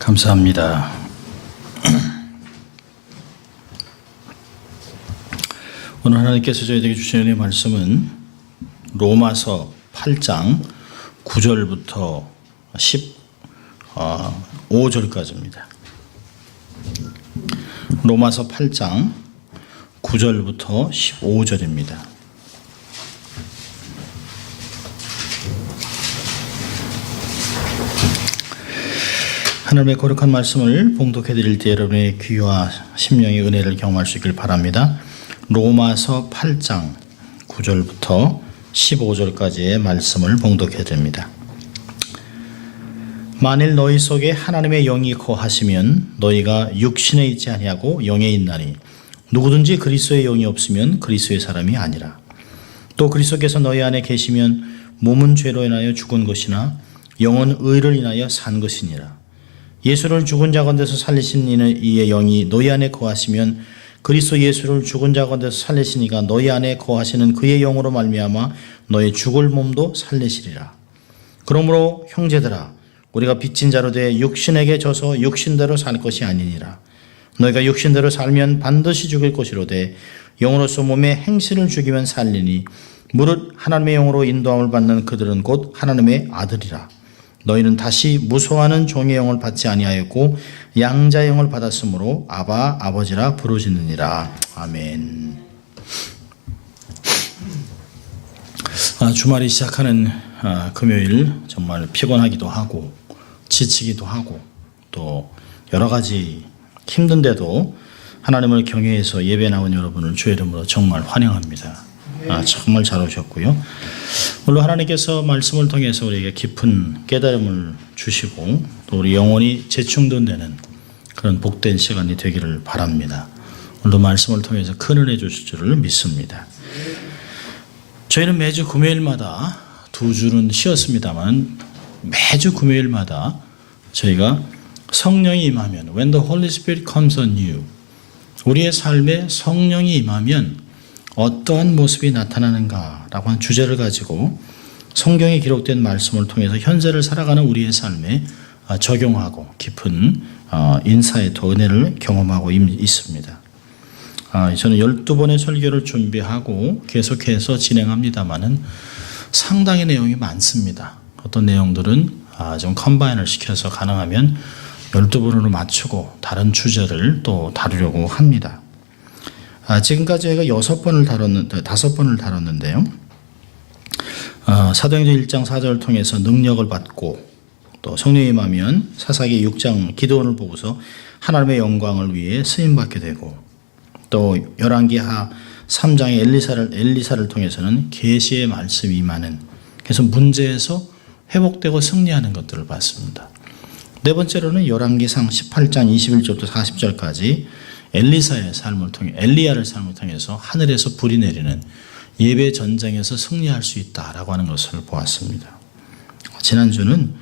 감사합니다. 오늘 하나님께서 저희에게 주신 은혜의 말씀은 로마서 8장 9절부터 15절까지입니다. 로마서 8장 9절부터 15절입니다. 하나님의 거룩한 말씀을 봉독해 드릴 때 여러분의 귀와 심령의 은혜를 경험할 수 있길 바랍니다. 로마서 8장 9절부터 15절까지의 말씀을 봉독해 드립니다. 만일 너희 속에 하나님의 영이 거하시면 너희가 육신에 있지 아니하고 영에 있나니 누구든지 그리스도의 영이 없으면 그리스도의 사람이 아니라. 또 그리스도께서 너희 안에 계시면 몸은 죄로 인하여 죽은 것이나 영은 의를 인하여 산 것이니라. 예수를 죽은 자 가운데서 살리신 이의 영이 너희 안에 거하시면 그리스도 예수를 죽은 자 가운데서 살리신 이가 너희 안에 거하시는 그의 영으로 말미암아 너의 죽을 몸도 살리시리라. 그러므로 형제들아, 우리가 빚진 자로 돼 육신에게 져서 육신대로 살 것이 아니니라. 너희가 육신대로 살면 반드시 죽일 것이로되 영으로서 몸의 행실을 죽이면 살리니 무릇 하나님의 영으로 인도함을 받는 그들은 곧 하나님의 아들이라. 너희는 다시 무소하는 종의 영을 받지 아니하였고 양자의 영을 받았으므로 아바 아버지라 부르짖느니라. 아멘. 주말이 시작하는 금요일 정말 피곤하기도 하고 지치기도 하고 또 여러 가지 힘든데도 하나님을 경외해서 예배 나온 여러분을 주의 이름으로 정말 환영합니다. 정말 잘 오셨고요. 물론 하나님께서 말씀을 통해서 우리에게 깊은 깨달음을 주시고 또 우리 영혼이 재충전되는 그런 복된 시간이 되기를 바랍니다. 오늘도 말씀을 통해서 큰 은혜 주실 줄을 믿습니다. 저희는 매주 금요일마다 2주는 쉬었습니다만 매주 금요일마다 저희가 성령이 임하면 When the Holy Spirit comes on you, 우리의 삶에 성령이 임하면 어떠한 모습이 나타나는가라고 하는 주제를 가지고 성경에 기록된 말씀을 통해서 현재를 살아가는 우리의 삶에 적용하고 깊은 인사의 또 은혜를 경험하고 있습니다. 저는 12번의 설교를 준비하고 계속해서 진행합니다만은 상당히 내용이 많습니다. 어떤 내용들은 좀 컴바인을 시켜서 가능하면 12번으로 맞추고 다른 주제를 또 다루려고 합니다. 지금까지 저희가 5번을 다뤘는데요. 사도행전 1장 4절을 통해서 능력을 받고 또 성령이 임하면 사사기 6장 기도원을 보고서 하나님의 영광을 위해 쓰임받게 되고 또 열왕기하 3장의 엘리사를 통해서는 계시의 말씀이 임하는, 그래서 문제에서 회복되고 승리하는 것들을 봤습니다. 네 번째로는 열왕기상 18장 21절부터 40절까지 엘리야의 삶을 통해서 하늘에서 불이 내리는 예배 전쟁에서 승리할 수 있다라고 하는 것을 보았습니다. 지난주는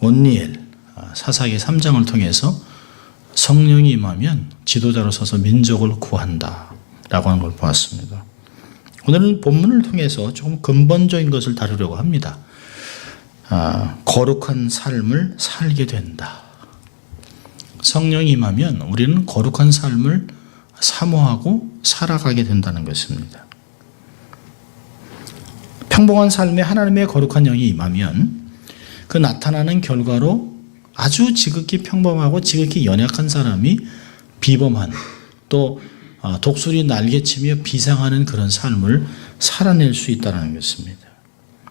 온니엘 사사기 3장을 통해서 성령이 임하면 지도자로 서서 민족을 구한다라고 하는 걸 보았습니다. 오늘은 본문을 통해서 조금 근본적인 것을 다루려고 합니다. 거룩한 삶을 살게 된다. 성령이 임하면 우리는 거룩한 삶을 사모하고 살아가게 된다는 것입니다. 평범한 삶에 하나님의 거룩한 영이 임하면 그 나타나는 결과로 아주 지극히 평범하고 지극히 연약한 사람이 비범한 또 독수리 날개치며 비상하는 그런 삶을 살아낼 수 있다는 것입니다.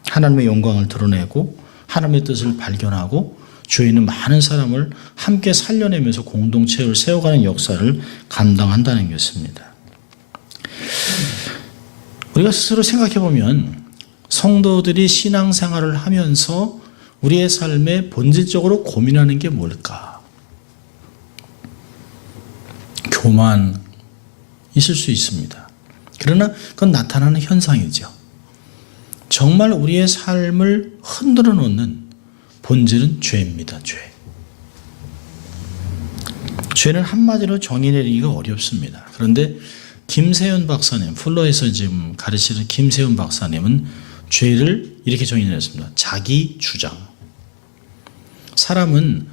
하나님의 영광을 드러내고 하나님의 뜻을 발견하고 주에 있는 많은 사람을 함께 살려내면서 공동체를 세워가는 역사를 감당한다는 것입니다. 우리가 스스로 생각해 보면 성도들이 신앙생활을 하면서 우리의 삶에 본질적으로 고민하는 게 뭘까? 교만 있을 수 있습니다. 그러나 그건 나타나는 현상이죠. 정말 우리의 삶을 흔들어 놓는 본질은 죄입니다. 죄는 한마디로 정의 내리기가 어렵습니다. 그런데 김세윤 박사님, 플러에서 지금 가르치는 김세윤 박사님은 죄를 이렇게 정의 내렸습니다. 자기 주장. 사람은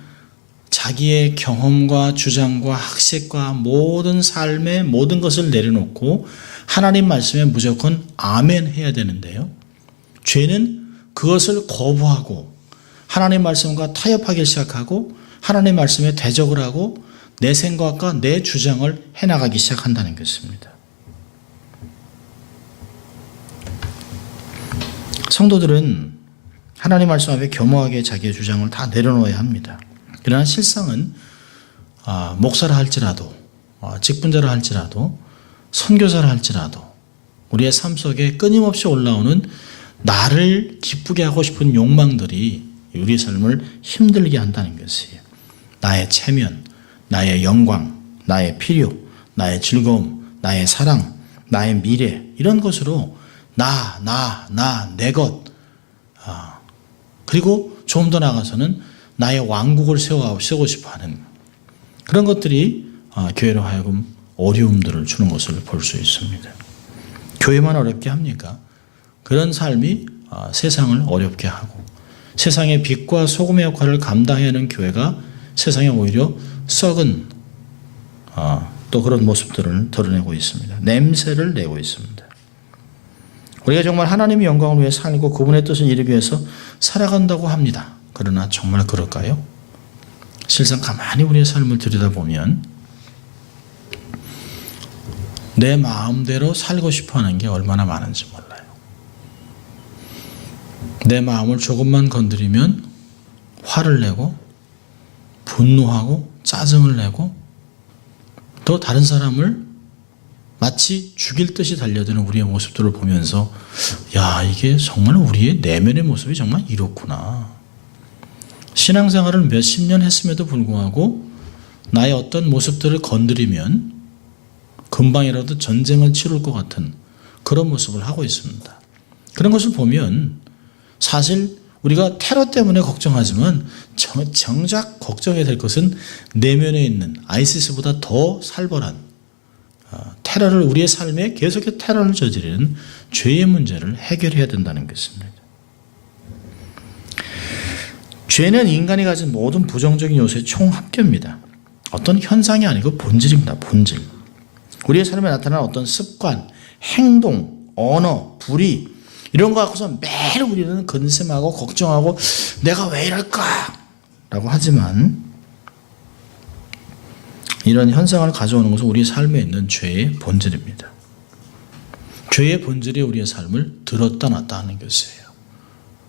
자기의 경험과 주장과 학식과 모든 삶의 모든 것을 내려놓고 하나님 말씀에 무조건 아멘 해야 되는데요. 죄는 그것을 거부하고 하나님 말씀과 타협하기 시작하고 하나님 말씀에 대적을 하고 내 생각과 내 주장을 해나가기 시작한다는 것입니다. 성도들은 하나님 말씀 앞에 겸허하게 자기의 주장을 다 내려놓아야 합니다. 그러나 실상은 목사라 할지라도 직분자라 할지라도 선교사라 할지라도 우리의 삶 속에 끊임없이 올라오는 나를 기쁘게 하고 싶은 욕망들이 우리의 삶을 힘들게 한다는 것이에요. 나의 체면, 나의 영광, 나의 필요, 나의 즐거움, 나의 사랑, 나의 미래 이런 것으로 내 것 그리고 좀 더 나아가서는 나의 왕국을 세우고 싶어하는 그런 것들이 교회로 하여금 어려움들을 주는 것을 볼 수 있습니다. 교회만 어렵게 합니까? 그런 삶이 세상을 어렵게 하고 세상의 빛과 소금의 역할을 감당해야 하는 교회가 세상에 오히려 썩은 또 그런 모습들을 드러내고 있습니다. 냄새를 내고 있습니다. 우리가 정말 하나님의 영광을 위해 살고 그분의 뜻을 이루기 위해서 살아간다고 합니다. 그러나 정말 그럴까요? 실상 가만히 우리의 삶을 들여다보면 내 마음대로 살고 싶어하는 게 얼마나 많은지 몰라요. 내 마음을 조금만 건드리면 화를 내고 분노하고 짜증을 내고 또 다른 사람을 마치 죽일 듯이 달려드는 우리의 모습들을 보면서 야, 이게 정말 우리의 내면의 모습이 정말 이렇구나. 신앙생활을 몇십 년 했음에도 불구하고 나의 어떤 모습들을 건드리면 금방이라도 전쟁을 치를 것 같은 그런 모습을 하고 있습니다. 그런 것을 보면 사실 우리가 테러 때문에 걱정하지만 정작 걱정해야 될 것은 내면에 있는 아이시스보다 더 살벌한 테러를 우리의 삶에 계속해서 테러를 저지르는 죄의 문제를 해결해야 된다는 것입니다. 죄는 인간이 가진 모든 부정적인 요소의 총합계입니다. 어떤 현상이 아니고 본질입니다. 본질. 우리의 삶에 나타나는 어떤 습관, 행동, 언어, 불의 이런 거 갖고서 매일 우리는 근심하고 걱정하고 내가 왜 이럴까? 라고 하지만 이런 현상을 가져오는 것은 우리 삶에 있는 죄의 본질입니다. 죄의 본질이 우리의 삶을 들었다 놨다 하는 것이에요.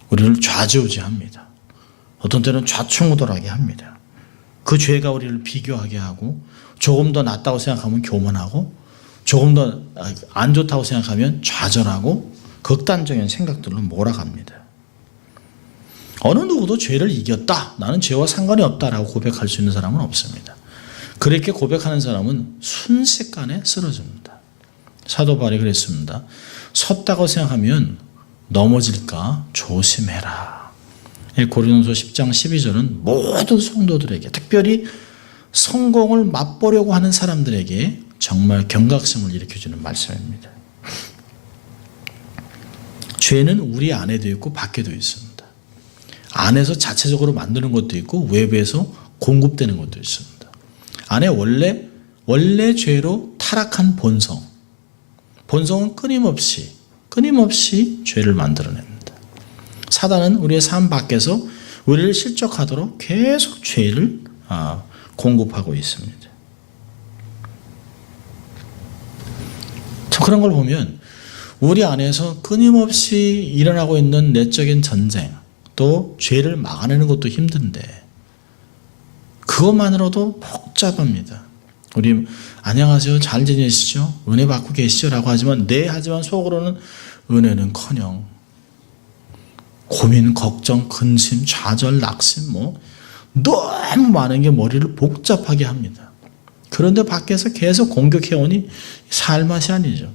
우리를 좌지우지합니다. 어떤 때는 좌충우돌하게 합니다. 그 죄가 우리를 비교하게 하고 조금 더 낫다고 생각하면 교만하고 조금 더 안 좋다고 생각하면 좌절하고 극단적인 생각들로 몰아갑니다. 어느 누구도 죄를 이겼다. 나는 죄와 상관이 없다라고 고백할 수 있는 사람은 없습니다. 그렇게 고백하는 사람은 순식간에 쓰러집니다. 사도 바울이 그랬습니다. 섰다고 생각하면 넘어질까 조심해라. 고린도서 10장 12절은 모든 성도들에게 특별히 성공을 맛보려고 하는 사람들에게 정말 경각심을 일으켜주는 말씀입니다. 죄는 우리 안에도 있고 밖에도 있습니다. 안에서 자체적으로 만드는 것도 있고 외부에서 공급되는 것도 있습니다. 안에 원래 죄로 타락한 본성은 끊임없이 죄를 만들어냅니다. 사단은 우리의 삶 밖에서 우리를 실족하도록 계속 죄를 공급하고 있습니다. 그런 걸 보면 우리 안에서 끊임없이 일어나고 있는 내적인 전쟁, 또 죄를 막아내는 것도 힘든데 그것만으로도 복잡합니다. 우리 안녕하세요, 잘 지내시죠? 은혜 받고 계시죠? 라고 하지만 하지만 속으로는 은혜는커녕 고민, 걱정, 근심, 좌절, 낙심 너무 많은 게 머리를 복잡하게 합니다. 그런데 밖에서 계속 공격해오니 살맛이 아니죠.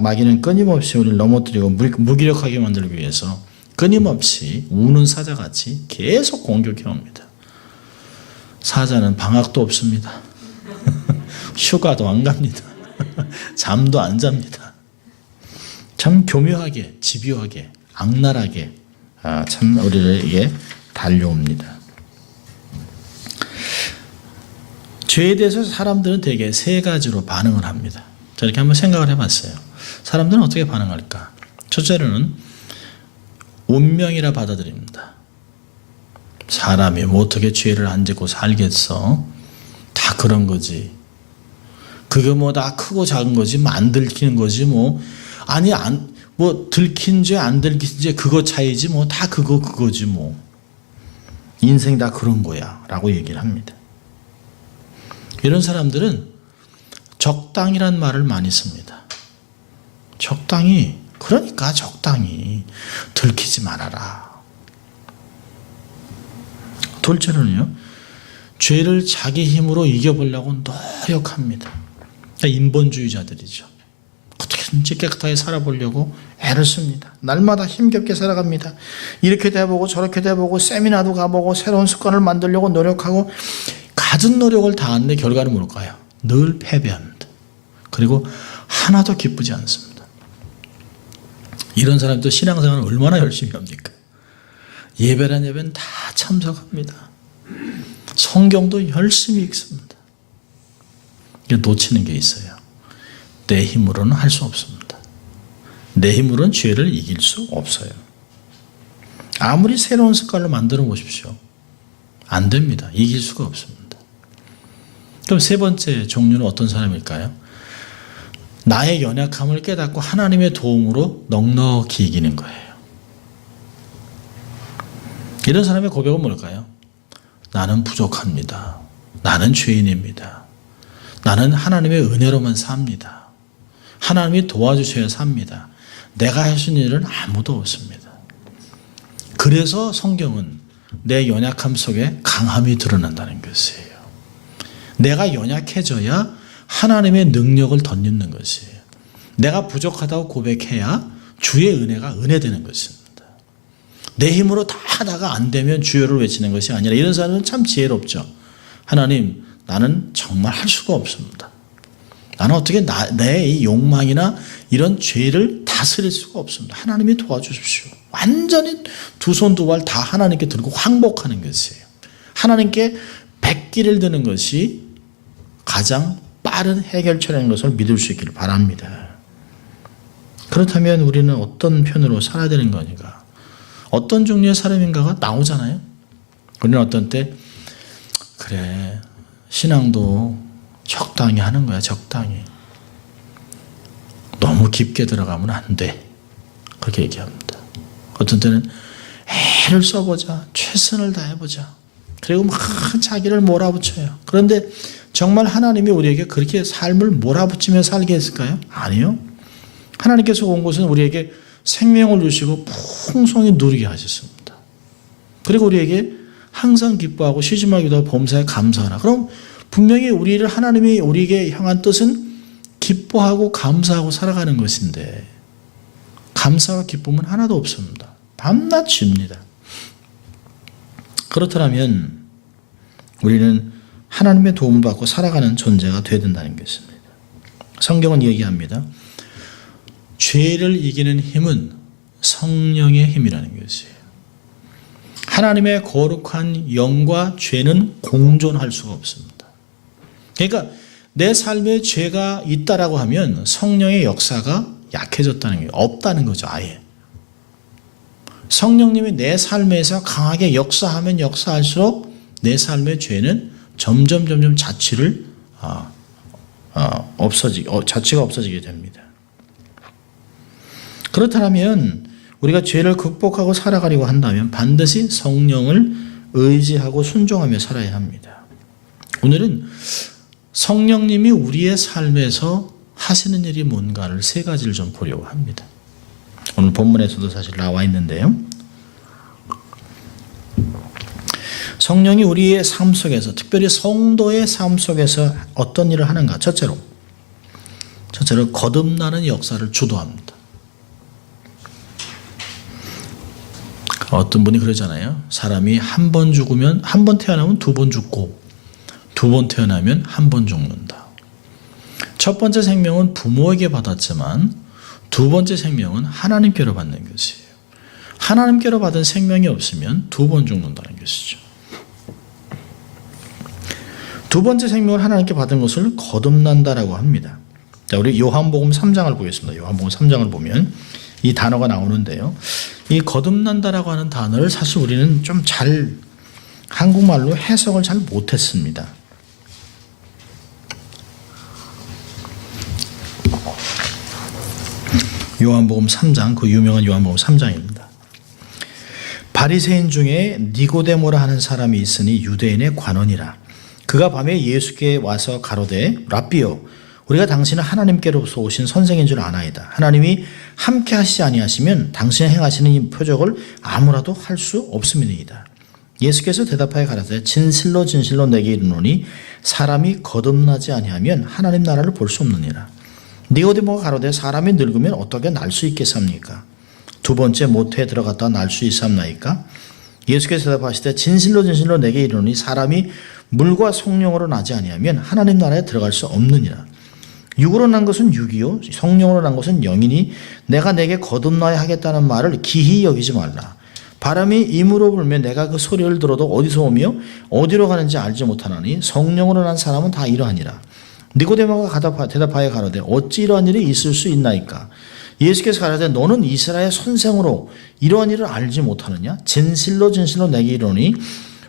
마귀는 끊임없이 우리를 넘어뜨리고 무기력하게 만들기 위해서 끊임없이 우는 사자같이 계속 공격해옵니다. 사자는 방학도 없습니다. 휴가도 안 갑니다. 잠도 안 잡니다. 참 교묘하게, 집요하게, 악랄하게 참 우리에게 달려옵니다. 죄에 대해서 사람들은 대개 세 가지로 반응을 합니다. 저렇게 한번 생각을 해봤어요. 사람들은 어떻게 반응할까? 첫째로는 운명이라 받아들입니다. 사람이 뭐 어떻게 죄를 안 짓고 살겠어? 다 그런 거지. 그게 뭐 다 크고 작은 거지, 뭐 안 들키는 거지, 뭐 아니 뭐 들킨 죄 안 들킨 죄 그거 차이지, 뭐 다 그거지 뭐. 인생 다 그런 거야라고 얘기를 합니다. 이런 사람들은 적당이란 말을 많이 씁니다. 적당히, 그러니까 적당히 들키지 말아라. 둘째로는요, 죄를 자기 힘으로 이겨보려고 노력합니다. 인본주의자들이죠. 어떻게든지 깨끗하게 살아보려고 애를 씁니다. 날마다 힘겹게 살아갑니다. 이렇게도 해보고 저렇게도 해보고 세미나도 가보고 새로운 습관을 만들려고 노력하고 갖은 노력을 다하는데 결과는 뭘까요? 늘 패배합니다. 그리고 하나도 기쁘지 않습니다. 이런 사람도 신앙생활을 얼마나 열심히 합니까? 예배란 예배는 다 참석합니다. 성경도 열심히 읽습니다. 놓치는 게 있어요. 내 힘으로는 할 수 없습니다. 내 힘으로는 죄를 이길 수 없어요. 아무리 새로운 습관을 만들어 보십시오. 안 됩니다. 이길 수가 없습니다. 그럼 세 번째 종류는 어떤 사람일까요? 나의 연약함을 깨닫고 하나님의 도움으로 넉넉히 이기는 거예요. 이런 사람의 고백은 뭘까요? 나는 부족합니다. 나는 죄인입니다. 나는 하나님의 은혜로만 삽니다. 하나님이 도와주셔야 삽니다. 내가 할 수 있는 일은 아무도 없습니다. 그래서 성경은 내 연약함 속에 강함이 드러난다는 것이에요. 내가 연약해져야 하나님의 능력을 덧입는 것이에요. 내가 부족하다고 고백해야 주의 은혜가 은혜되는 것입니다. 내 힘으로 다 하다가 안 되면 주여를 외치는 것이 아니라, 이런 사람은 참 지혜롭죠. 하나님, 나는 정말 할 수가 없습니다. 나는 어떻게 내 이 욕망이나 이런 죄를 다스릴 수가 없습니다. 하나님이 도와주십시오. 완전히 두 손 두 발 다 하나님께 들고 항복하는 것이에요. 하나님께 백기를 드는 것이 가장 빠른 해결처라는 것을 믿을 수 있기를 바랍니다. 그렇다면 우리는 어떤 편으로 살아야 되는 거니까, 어떤 종류의 사람인가가 나오잖아요. 우리는 어떤 때 그래, 신앙도 적당히 하는 거야. 적당히. 너무 깊게 들어가면 안 돼. 그렇게 얘기합니다. 어떤 때는 애를 써보자. 최선을 다해보자. 그리고 막 자기를 몰아붙여요. 그런데 정말 하나님이 우리에게 그렇게 삶을 몰아붙이며 살게 했을까요? 아니요. 하나님께서 온 것은 우리에게 생명을 주시고 풍성히 누리게 하셨습니다. 그리고 우리에게 항상 기뻐하고 쉬지 말기도 하고 범사에 감사하라. 그럼 분명히 하나님이 우리에게 향한 뜻은 기뻐하고 감사하고 살아가는 것인데, 감사와 기쁨은 하나도 없습니다. 밤낮 쉽니다. 그렇다면 우리는 하나님의 도움을 받고 살아가는 존재가 되어야 된다는 것입니다. 성경은 얘기합니다. 죄를 이기는 힘은 성령의 힘이라는 것이에요. 하나님의 거룩한 영과 죄는 공존할 수가 없습니다. 그러니까 내 삶에 죄가 있다라고 하면 성령의 역사가 약해졌다는 거예요. 없다는 거죠, 아예. 성령님이 내 삶에서 강하게 역사하면 역사할수록 내 삶의 죄는 점점 자취가 없어지게 됩니다. 그렇다면 우리가 죄를 극복하고 살아가려고 한다면 반드시 성령을 의지하고 순종하며 살아야 합니다. 오늘은 성령님이 우리의 삶에서 하시는 일이 뭔가를 세 가지를 좀 보려고 합니다. 오늘 본문에서도 사실 나와 있는데요. 성령이 우리의 삶 속에서, 특별히 성도의 삶 속에서 어떤 일을 하는가? 첫째로 거듭나는 역사를 주도합니다. 어떤 분이 그러잖아요. 사람이 한 번 죽으면, 한 번 태어나면 두 번 죽고, 두 번 태어나면 한 번 죽는다. 첫 번째 생명은 부모에게 받았지만 두 번째 생명은 하나님께로 받는 것이에요. 하나님께로 받은 생명이 없으면 2번 죽는다는 것이죠. 두 번째 생명을 하나님께 받은 것을 거듭난다라고 합니다. 자, 우리 요한복음 3장을 보겠습니다. 요한복음 3장을 보면 이 단어가 나오는데요. 이 거듭난다라고 하는 단어를 사실 우리는 좀 잘 한국말로 해석을 잘 못했습니다. 요한복음 3장, 그 유명한 요한복음 3장입니다. 바리새인 중에 니고데모라 하는 사람이 있으니 유대인의 관원이라. 그가 밤에 예수께 와서 가로되 랍비여 우리가 당신은 하나님께로서 오신 선생인 줄 아나이다. 하나님이 함께 하시지 아니하시면 당신이 행하시는 이 표적을 아무라도 할 수 없음이니이다. 예수께서 대답하여 가라사대 진실로 진실로 내게 이르노니 사람이 거듭나지 아니하면 하나님 나라를 볼 수 없느니라. 니고데모가 가로되 사람이 늙으면 어떻게 날 수 있겠습니까? 두 번째 모태에 들어갔다 날 수 있사옵나이까? 예수께서 대답하시되 진실로 진실로 내게 이르노니 사람이 물과 성령으로 나지 아니하면 하나님 나라에 들어갈 수 없느니라. 육으로 난 것은 육이요 성령으로 난 것은 영이니 내가 내게 거듭나야 하겠다는 말을 기히 여기지 말라. 바람이 임으로 불면 내가 그 소리를 들어도 어디서 오며 어디로 가는지 알지 못하나니 성령으로 난 사람은 다 이러하니라. 니고데모가 대답하여 가로되 어찌 이러한 일이 있을 수 있나이까? 예수께서 가라사대 너는 이스라엘 선생으로 이러한 일을 알지 못하느냐? 진실로 진실로 내게 이르노니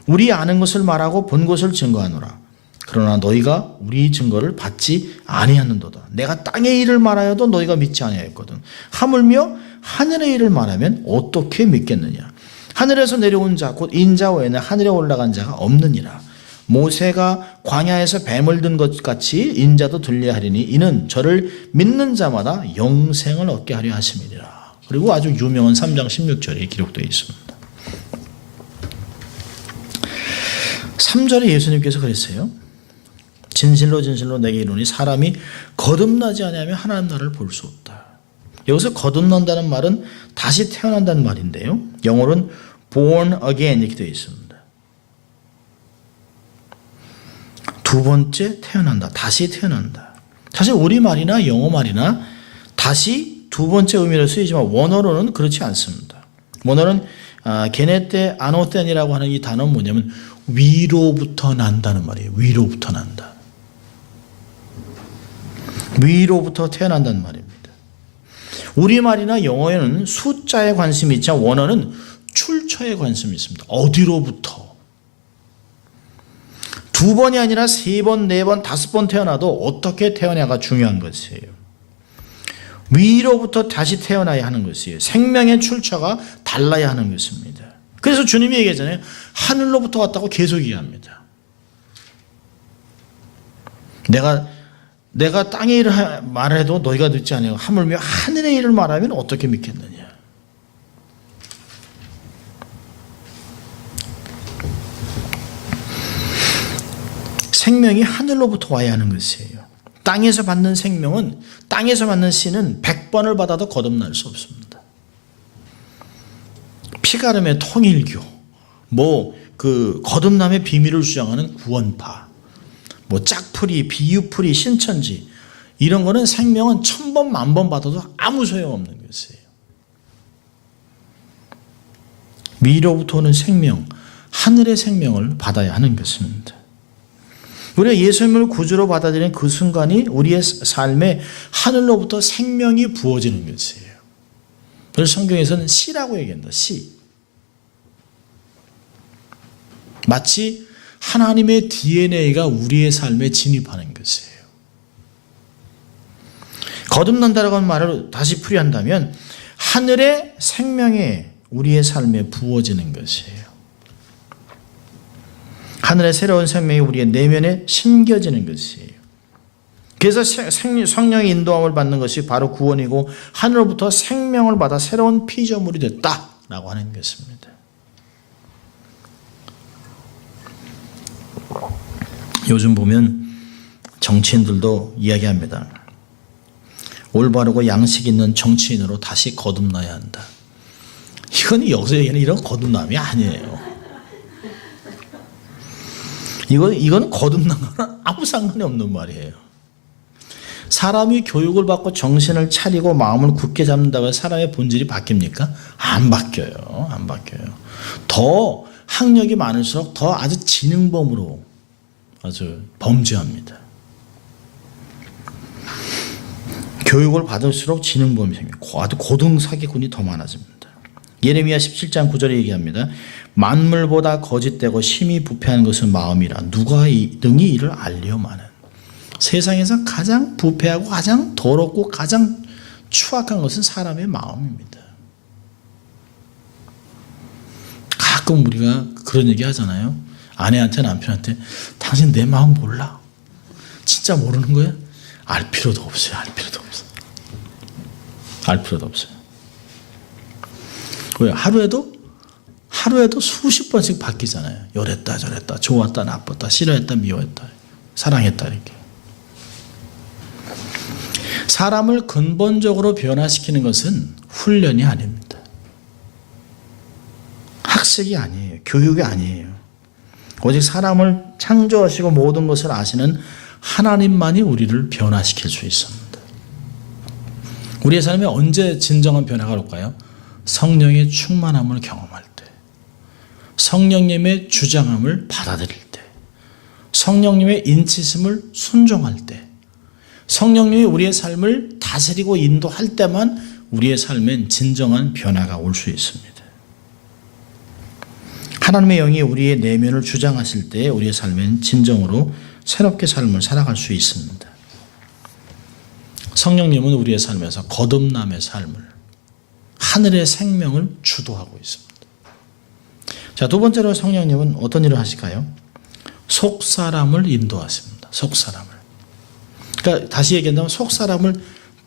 우리 아는 것을 말하고 본 것을 증거하노라. 그러나 너희가 우리 증거를 받지 아니하는도다. 내가 땅의 일을 말하여도 너희가 믿지 아니하였거든. 하물며 하늘의 일을 말하면 어떻게 믿겠느냐? 하늘에서 내려온 자 곧 인자 외에는 하늘에 올라간 자가 없느니라. 모세가 광야에서 뱀을 든 것 같이 인자도 들려야 하리니 이는 저를 믿는 자마다 영생을 얻게 하려 하심이니라. 그리고 아주 유명한 3장 16절에 기록되어 있습니다. 3절에 예수님께서 그랬어요. 진실로 진실로 내게 이르노니 사람이 거듭나지 아니하면 하나님 나라를 볼 수 없다. 여기서 거듭난다는 말은 다시 태어난다는 말인데요. 영어로는 born again 이렇게 되어 있습니다. 두 번째 태어난다. 다시 태어난다. 사실 우리말이나 영어말이나 다시 두 번째 의미로 쓰이지만 원어로는 그렇지 않습니다. 원어는 게네테 아노텐이라고 하는 이 단어는 뭐냐면 위로부터 난다는 말이에요. 위로부터 난다. 위로부터 태어난다는 말입니다. 우리말이나 영어에는 숫자에 관심이 있지만 원어는 출처에 관심이 있습니다. 어디로부터. 두 번이 아니라 3번, 4번, 5번 태어나도 어떻게 태어나가 중요한 것이에요. 위로부터 다시 태어나야 하는 것이에요. 생명의 출처가 달라야 하는 것입니다. 그래서 주님이 얘기하잖아요. 하늘로부터 왔다고 계속 얘기합니다. 내가 땅의 일을 말해도 너희가 듣지 않아요. 하물며 하늘의 일을 말하면 어떻게 믿겠느냐. 생명이 하늘로부터 와야 하는 것이에요. 땅에서 받는 생명은 땅에서 받는 씨는 100번을 받아도 거듭날 수 없습니다. 피가름의 통일교, 그 거듭남의 비밀을 주장하는 구원파, 짝풀이, 비유풀이, 신천지 이런 거는 생명은 1000번, 10,000번 받아도 아무 소용없는 것이에요. 위로부터 오는 생명, 하늘의 생명을 받아야 하는 것입니다. 우리가 예수님을 구주로 받아들이는 그 순간이 우리의 삶에 하늘로부터 생명이 부어지는 것이에요. 그래서 성경에서는 씨라고 얘기한다. 씨. 마치 하나님의 DNA가 우리의 삶에 진입하는 것이에요. 거듭난다라고 하는 말을 다시 풀이한다면 하늘의 생명이 우리의 삶에 부어지는 것이에요. 하늘의 새로운 생명이 우리의 내면에 심겨지는 것이에요. 그래서 성령의 인도함을 받는 것이 바로 구원이고 하늘로부터 생명을 받아 새로운 피조물이 됐다라고 하는 것입니다. 요즘 보면 정치인들도 이야기합니다. 올바르고 양식 있는 정치인으로 다시 거듭나야 한다. 이건 여기서 얘기하는 이런 거듭남이 아니에요. 이건 거듭난 거랑 아무 상관이 없는 말이에요. 사람이 교육을 받고 정신을 차리고 마음을 굳게 잡는다고 해서 사람의 본질이 바뀝니까? 안 바뀌어요. 안 바뀌어요. 더 학력이 많을수록 더 아주 지능범으로 아주 범죄합니다. 교육을 받을수록 지능범이 생기고 아주 고등 사기꾼이 더 많아집니다. 예레미야 17장 9절에 얘기합니다. 만물보다 거짓되고 심히 부패한 것은 마음이라 누가 능히 이를 알리오마는. 세상에서 가장 부패하고 가장 더럽고 가장 추악한 것은 사람의 마음입니다. 가끔 우리가 그런 얘기 하잖아요. 아내한테 남편한테 당신 내 마음 몰라. 진짜 모르는 거야? 알 필요도 없어요. 알 필요도 없어요. 알 필요도 없어요. 왜? 하루에도 수십 번씩 바뀌잖아요. 요랬다 저랬다 좋았다 나빴다 싫어했다 미워했다 사랑했다 이렇게. 사람을 근본적으로 변화시키는 것은 훈련이 아닙니다. 학식이 아니에요. 교육이 아니에요. 오직 사람을 창조하시고 모든 것을 아시는 하나님만이 우리를 변화시킬 수 있습니다. 우리의 삶에 언제 진정한 변화가 올까요? 성령의 충만함을 경험할 때, 성령님의 주장함을 받아들일 때, 성령님의 인치심을 순종할 때, 성령님이 우리의 삶을 다스리고 인도할 때만 우리의 삶엔 진정한 변화가 올 수 있습니다. 하나님의 영이 우리의 내면을 주장하실 때 우리의 삶엔 진정으로 새롭게 삶을 살아갈 수 있습니다. 성령님은 우리의 삶에서 거듭남의 삶을, 하늘의 생명을 주도하고 있습니다. 자, 두 번째로 성령님은 어떤 일을 하실까요? 속사람을 인도하십니다. 속사람을. 그러니까 다시 얘기한다면 속사람을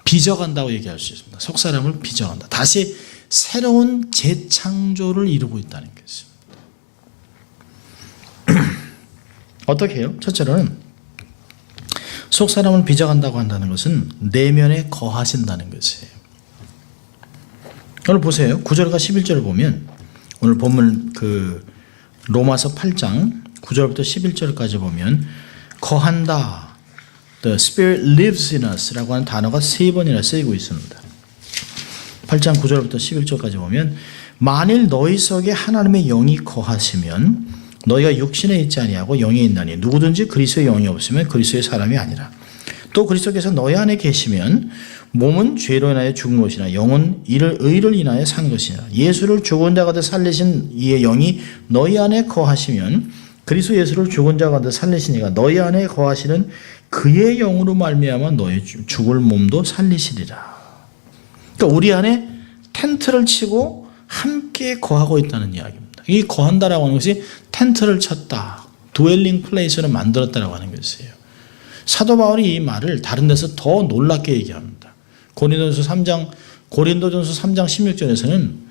빚어간다고 얘기할 수 있습니다. 속사람을 빚어간다. 다시 새로운 재창조를 이루고 있다는 것입니다. 어떻게 해요? 첫째로는 속사람을 빚어간다고 한다는 것은 내면에 거하신다는 것이에요. 오늘 보세요. 9절과 11절을 보면 오늘 본문 로마서 8장 9절부터 11절까지 보면 거한다. The Spirit lives in us 라고 하는 단어가 3번이나 쓰이고 있습니다. 8장 9절부터 11절까지 보면 만일 너희 속에 하나님의 영이 거하시면 너희가 육신에 있지 아니하고 영에 있나니 누구든지 그리스도의 영이 없으면 그리스도의 사람이 아니라 또 그리스도께서 너희 안에 계시면 몸은 죄로 인하여 죽은 것이나 영은 의를 인하여 산 것이나 예수를 죽은 자 가운데 살리신 이의 영이 너희 안에 거하시면 그리스도 예수를 죽은 자 가운데 살리신 이가 너희 안에 거하시는 그의 영으로 말미암아 너희 죽을 몸도 살리시리라. 그러니까 우리 안에 텐트를 치고 함께 거하고 있다는 이야기입니다. 이 거한다라고 하는 것이 텐트를 쳤다, 드웰링 플레이스를 만들었다라고 하는 것이에요. 사도 바울이 이 말을 다른 데서 더 놀랍게 얘기합니다. 고린도전서 3장 16절에서는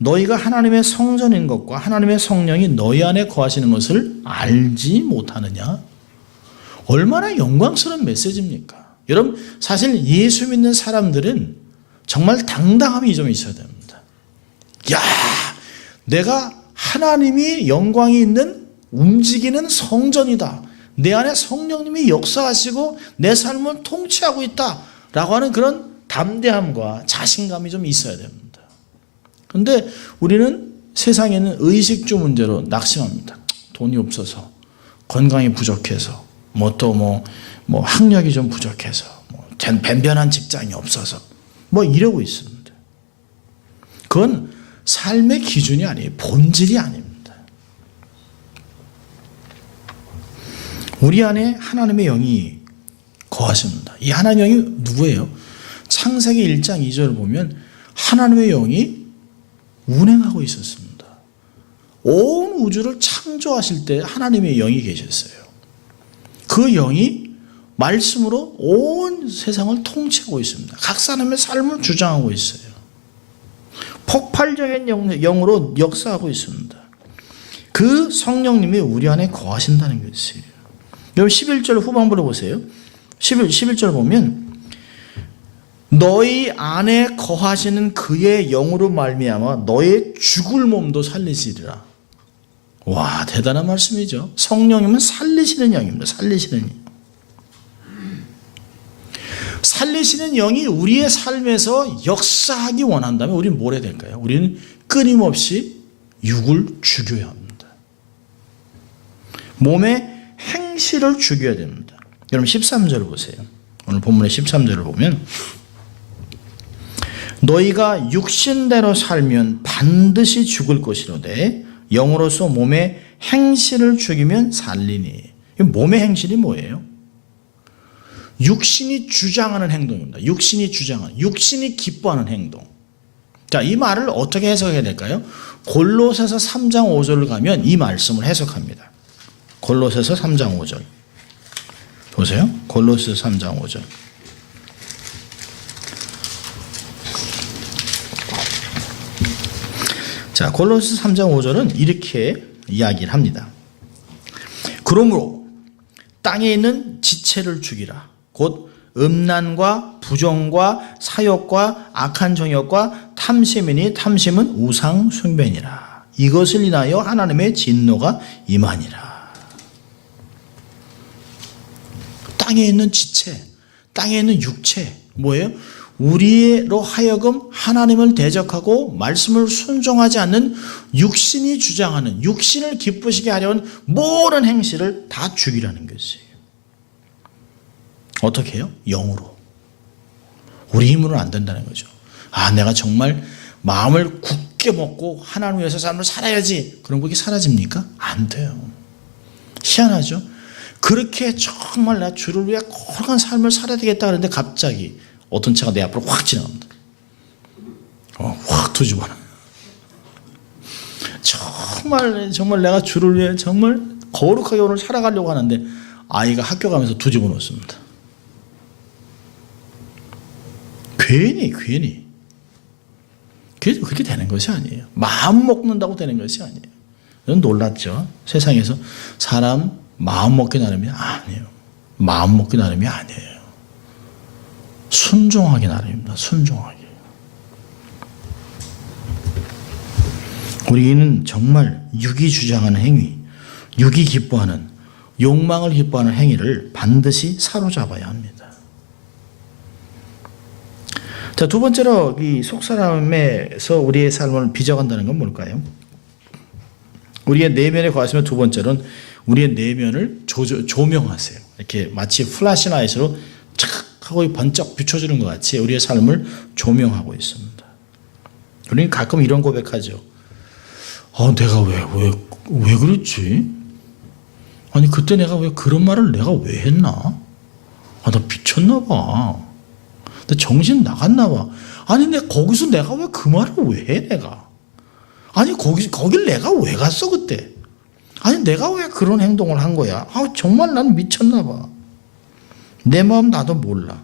너희가 하나님의 성전인 것과 하나님의 성령이 너희 안에 거하시는 것을 알지 못하느냐? 얼마나 영광스러운 메시지입니까? 여러분, 사실 예수 믿는 사람들은 정말 당당함이 좀 있어야 됩니다. 야, 내가 하나님이 영광이 있는 움직이는 성전이다. 내 안에 성령님이 역사하시고 내 삶을 통치하고 있다 라고 하는 그런 담대함과 자신감이 좀 있어야 됩니다. 그런데 우리는 세상에는 의식주 문제로 낙심합니다. 돈이 없어서, 건강이 부족해서, 학력이 좀 부족해서, 변변한 직장이 없어서 이러고 있습니다. 그건 삶의 기준이 아니에요. 본질이 아닙니다. 우리 안에 하나님의 영이 거하십니다. 이 하나님의 영이 누구예요? 창세기 1장 2절을 보면 하나님의 영이 운행하고 있었습니다. 온 우주를 창조하실 때 하나님의 영이 계셨어요. 그 영이 말씀으로 온 세상을 통치하고 있습니다. 각 사람의 삶을 주장하고 있어요. 폭발적인 영으로 역사하고 있습니다. 그 성령님이 우리 안에 거하신다는 것이에요. 여러분 11절 후반부를 보세요. 11절 보면 너희 안에 거하시는 그의 영으로 말미암아 너의 죽을 몸도 살리시리라. 와, 대단한 말씀이죠. 성령님은 살리시는 영입니다. 살리시는 영. 살리시는 영이 우리의 삶에서 역사하기 원한다면 우리는 뭘 해야 될까요? 우리는 끊임없이 육을 죽여야 합니다. 몸의 행실을 죽여야 됩니다. 여러분 13절을 보세요. 오늘 본문의 13절을 보면 너희가 육신대로 살면 반드시 죽을 것이로되 영으로서 몸의 행실을 죽이면 살리니. 몸의 행실이 뭐예요? 육신이 주장하는 행동입니다. 육신이 기뻐하는 행동. 자, 이 말을 어떻게 해석해야 될까요? 골로새서 3장 5절을 가면 이 말씀을 해석합니다. 골로새서 3장 5절 보세요. 골로새서 3장 5절. 자, 골로새서 3장 5절은 이렇게 이야기를 합니다. 그러므로 땅에 있는 지체를 죽이라. 곧 음란과 부정과 사욕과 악한 정욕과 탐심이니 탐심은 우상 숭배니라. 이것을 인하여 하나님의 진노가 임하니라. 땅에 있는 지체, 땅에 있는 육체 뭐예요? 우리로 하여금 하나님을 대적하고 말씀을 순종하지 않는 육신이 주장하는, 육신을 기쁘시게 하려는 모든 행실을 다 죽이라는 것이에요. 어떻게 해요? 영으로. 우리 힘으로는 안 된다는 거죠. 아, 내가 정말 마음을 굳게 먹고 하나님 위해서 삶을 살아야지. 그럼 그게 사라집니까? 안 돼요. 희한하죠? 그렇게 정말 나 주를 위해 거룩한 삶을 살아야 되겠다 그러는데 갑자기 어떤 차가 내 앞으로 확 지나갑니다. 확 뒤집어놔. 정말 내가 주를 위해 정말 거룩하게 오늘 살아가려고 하는데 아이가 학교 가면서 뒤집어 놓습니다. 괜히. 그렇게 되는 것이 아니에요. 마음 먹는다고 되는 것이 아니에요. 이건 놀랐죠. 세상에서 사람 마음 먹기 나름이 아니에요. 마음 먹기 나름이 아니에요. 순종하기 나름입니다. 순종하기. 우리는 정말 육이 주장하는 행위, 육이 기뻐하는, 욕망을 기뻐하는 행위를 반드시 사로잡아야 합니다. 자, 두 번째로 이 속사람에서 우리의 삶을 빚어간다는 건 뭘까요? 우리의 내면에 관하시면 두 번째로는 우리의 내면을 조명하세요. 이렇게 마치 플래시라이트로 착 하고 번쩍 비춰주는 것 같이 우리의 삶을 조명하고 있습니다. 우리는 가끔 이런 고백하죠. 내가 왜 그랬지? 아니 그때 내가 왜 그런 말을 내가 왜 했나? 나 미쳤나 봐. 나 정신 나갔나 봐. 아니 거기서 내가 왜 그 말을 왜 해 내가? 아니 거길 내가 왜 갔어 그때? 아니 내가 왜 그런 행동을 한 거야? 정말 난 미쳤나 봐. 내 마음 나도 몰라.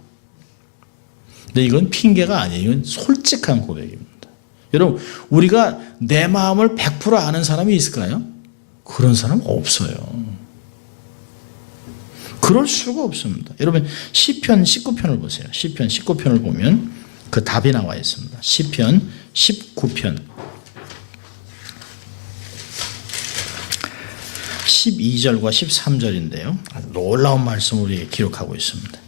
근데 이건 핑계가 아니에요. 이건 솔직한 고백입니다. 여러분 우리가 내 마음을 100% 아는 사람이 있을까요? 그런 사람 없어요. 그럴 수가 없습니다. 여러분 시편 19편을 보세요. 시편 19편을 보면 그 답이 나와 있습니다. 시편 19편 12절과 13절인데요. 놀라운 말씀을 우리에게 기록하고 있습니다.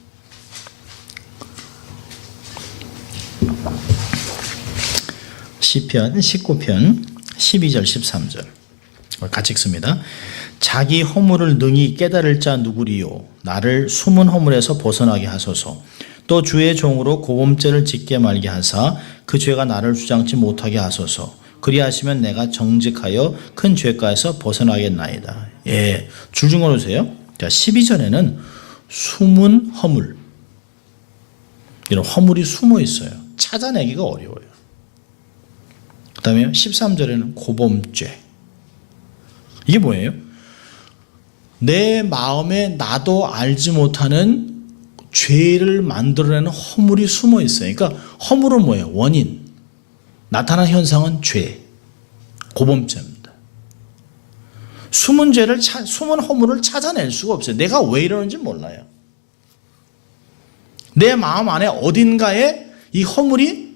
시편 19편 12절 13절 같이 읽습니다. 자기 허물을 능히 깨달을 자 누구리요? 나를 숨은 허물에서 벗어나게 하소서. 또 주의 종으로 고범죄를 짓게 말게 하사 그 죄가 나를 주장치 못하게 하소서. 그리하시면 내가 정직하여 큰 죄가에서 벗어나겠나이다. 예, 줄 좀 걸으세요. 자, 12절에는 숨은 허물. 이런 허물이 숨어 있어요. 찾아내기가 어려워요. 그 다음에 13절에는 고범죄. 이게 뭐예요? 내 마음에 나도 알지 못하는 죄를 만들어내는 허물이 숨어 있어요. 그러니까 허물은 뭐예요? 원인. 나타난 현상은 죄, 고범죄입니다. 숨은 허물을 찾아낼 수가 없어요. 내가 왜 이러는지 몰라요. 내 마음 안에 어딘가에 이 허물이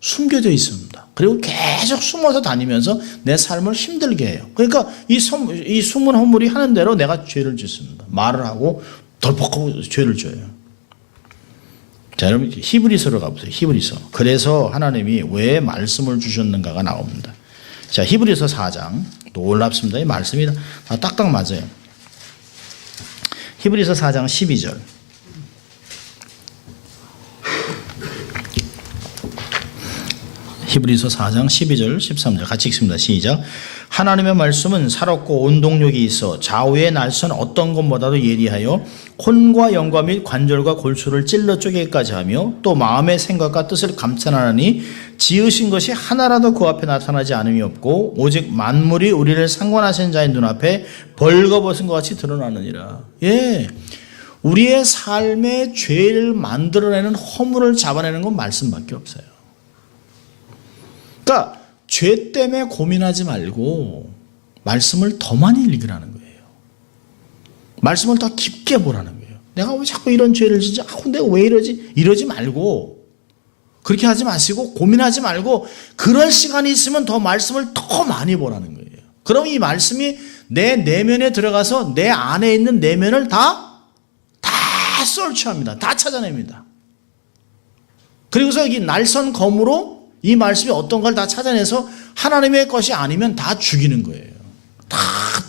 숨겨져 있습니다. 그리고 계속 숨어서 다니면서 내 삶을 힘들게 해요. 그러니까 이 숨은 허물이 하는 대로 내가 죄를 짓습니다. 말을 하고 덜컥하고 죄를 져요. 자, 여러분 히브리서로 가보세요. 히브리서. 그래서 하나님이 왜 말씀을 주셨는가가 나옵니다. 자, 히브리서 4장. 놀랍습니다. 이 말씀이 다 딱딱 맞아요. 히브리서 4장 12절. 히브리서 4장 12절 13절 같이 읽습니다. 시작. 하나님의 말씀은 살았고 온동력이 있어 좌우의 날선 어떤 것보다도 예리하여 혼과 영과 및 관절과 골수를 찔러 쪼개기까지 하며 또 마음의 생각과 뜻을 감찰하나니 지으신 것이 하나라도 그 앞에 나타나지 않음이 없고 오직 만물이 우리를 상관하신 자의 눈앞에 벌거벗은 것 같이 드러나느니라. 예, 우리의 삶의 죄를 만들어내는 허물을 잡아내는 건 말씀밖에 없어요. 그러니까 죄 때문에 고민하지 말고 말씀을 더 많이 읽으라는 거예요. 말씀을 더 깊게 보라는 거예요. 내가 왜 자꾸 이런 죄를 지지? 내가 왜 이러지? 이러지 말고 그렇게 하지 마시고 고민하지 말고 그럴 시간이 있으면 더 말씀을 더 많이 보라는 거예요. 그럼 이 말씀이 내 내면에 들어가서 내 안에 있는 내면을 다 설치합니다. 다 찾아냅니다. 그리고서 이 날선 검으로 이 말씀이 어떤 걸 다 찾아내서 하나님의 것이 아니면 다 죽이는 거예요. 다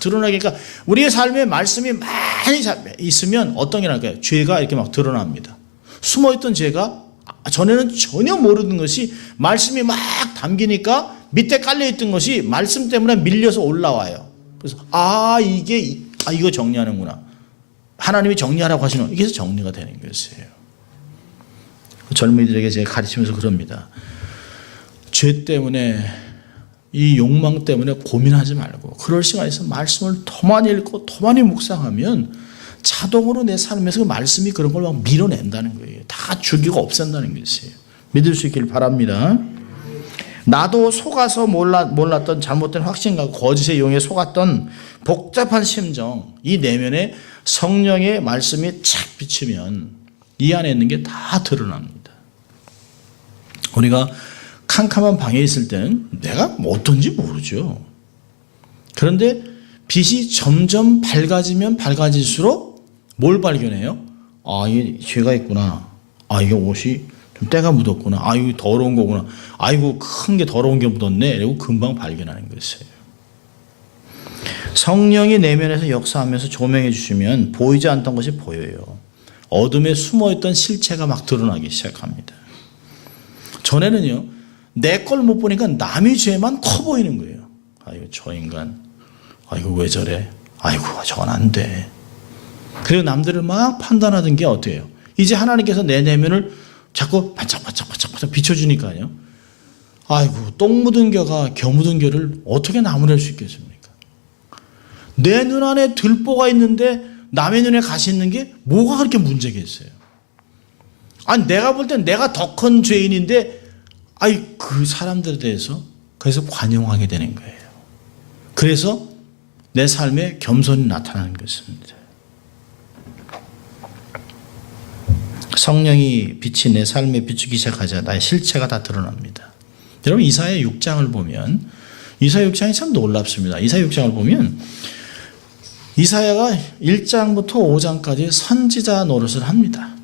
드러나게. 그러니까 우리의 삶에 말씀이 많이 있으면 어떤 게 날까요? 죄가 이렇게 막 드러납니다. 숨어있던 죄가 전에는 전혀 모르는 것이 말씀이 막 담기니까 밑에 깔려있던 것이 말씀 때문에 밀려서 올라와요. 그래서 이거 정리하는구나. 하나님이 정리하라고 하시는 이게 정리가 되는 것이에요. 젊은이들에게 제가 가르치면서 그럽니다. 죄 때문에 이 욕망 때문에 고민하지 말고 그럴 시간에 있어 말씀을 더 많이 읽고 더 많이 묵상하면 자동으로 내 삶에서 그 말씀이 그런 걸 막 밀어낸다는 거예요. 다 죽이고 없앤다는 것이에요. 믿을 수 있길 바랍니다. 나도 속아서 몰랐던 잘못된 확신과 거짓의 용에 속았던 복잡한 심정, 이 내면에 성령의 말씀이 착 비치면 이 안에 있는 게 다 드러납니다. 우리가 캄캄한 방에 있을 때는 내가 뭐 어떤지 모르죠. 그런데 빛이 점점 밝아지면 밝아질수록 뭘 발견해요? 이게 죄가 있구나. 이게 옷이 좀 때가 묻었구나. 이거 더러운 거구나. 이거 큰 게 더러운 게 묻었네. 이러고 금방 발견하는 것이에요. 성령이 내면에서 역사하면서 조명해 주시면 보이지 않던 것이 보여요. 어둠에 숨어있던 실체가 막 드러나기 시작합니다. 전에는요, 내 걸 못 보니까 남의 죄만 커 보이는 거예요. 저 인간. 이거 왜 저래? 저건 안 돼. 그리고 남들을 막 판단하던 게 어때요? 이제 하나님께서 내 내면을 자꾸 반짝반짝 비춰주니까요. 똥 묻은 겨가 겨 묻은 겨를 어떻게 나무랄 수 있겠습니까? 내 눈 안에 들보가 있는데 남의 눈에 가시 있는 게 뭐가 그렇게 문제겠어요? 내가 볼 땐 내가 더 큰 죄인인데 그 사람들에 대해서 그래서 관용하게 되는 거예요. 그래서 내 삶에 겸손이 나타나는 것입니다. 성령이 빛이 내 삶에 비추기 시작하자 나의 실체가 다 드러납니다. 여러분 이사야 6장을 보면 이사야 6장이 참 놀랍습니다. 이사야 6장을 보면 이사야가 1장부터 5장까지 선지자 노릇을 합니다.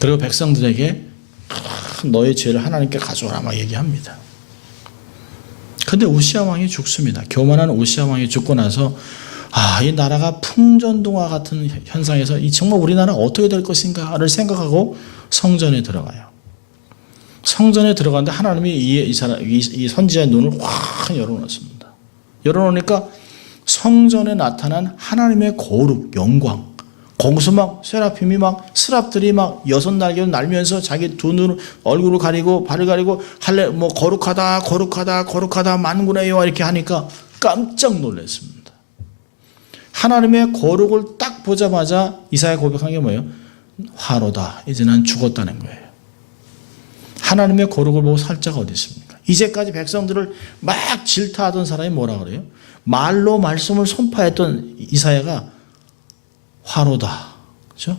그리고 백성들에게 너의 죄를 하나님께 가져오라 막 얘기합니다. 그런데 우시야 왕이 죽습니다. 교만한 우시야 왕이 죽고 나서 이 나라가 풍전등화 같은 현상에서 정말 우리나라가 어떻게 될 것인가를 생각하고 성전에 들어가요. 성전에 들어가는데 하나님이 이 선지자의 눈을 확 열어놓습니다. 열어놓으니까 성전에 나타난 하나님의 거룩, 영광, 거기서 막 세라핌이 막 스랍들이 막 6날개로 날면서 자기 두 눈 얼굴을 가리고 발을 가리고 거룩하다 만군의 이렇게 하니까 깜짝 놀랐습니다. 하나님의 거룩을 딱 보자마자 이사야 고백한 게 뭐예요? 화로다. 이제 난 죽었다는 거예요. 하나님의 거룩을 보고 살자가 어디 있습니까? 이제까지 백성들을 막 질타하던 사람이 뭐라 그래요? 말로 말씀을 선포했던 이사야가 화로다. 그렇죠?